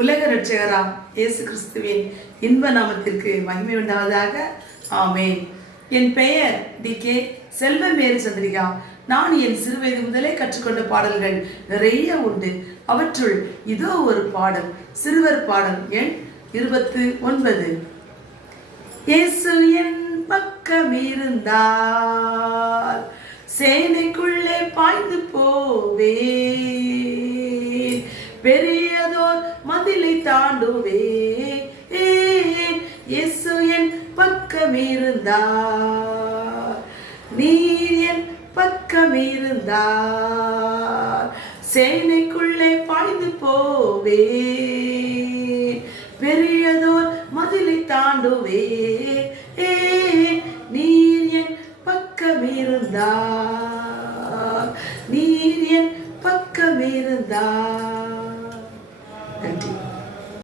உலக இரட்சகராம் இயேசு கிறிஸ்துவின் இன்ப நாமத்திற்கு மகிமை உண்டாவதாக. ஆமென். என் பெயர் டி.கே. செல்வமேரி சந்திரிகா. நான் என் சிறுவயது முதலே கற்றுக்கொண்ட பாடல்கள் நிறைய உண்டு. அவற்றுள் இதோ ஒரு பாடல், சிறுவர் பாடல் எண் 29. இயேசு என் பக்கம் இருந்தால் சேனைக்குள்ளே பாய்ந்து போவே, பெரியதோர் மதிலை தாண்டுவே. இயேசு என் பக்கம் இருந்தார், நீர் என் பக்கம் இருந்தார், சேனைக்குள்ளே பாய்ந்து போவே, பெரியதோர் மதிலை தாண்டுவே. நீர் என் பக்கம் இருந்தார், நீர் என் பக்கம் இருந்தார். நன்றி.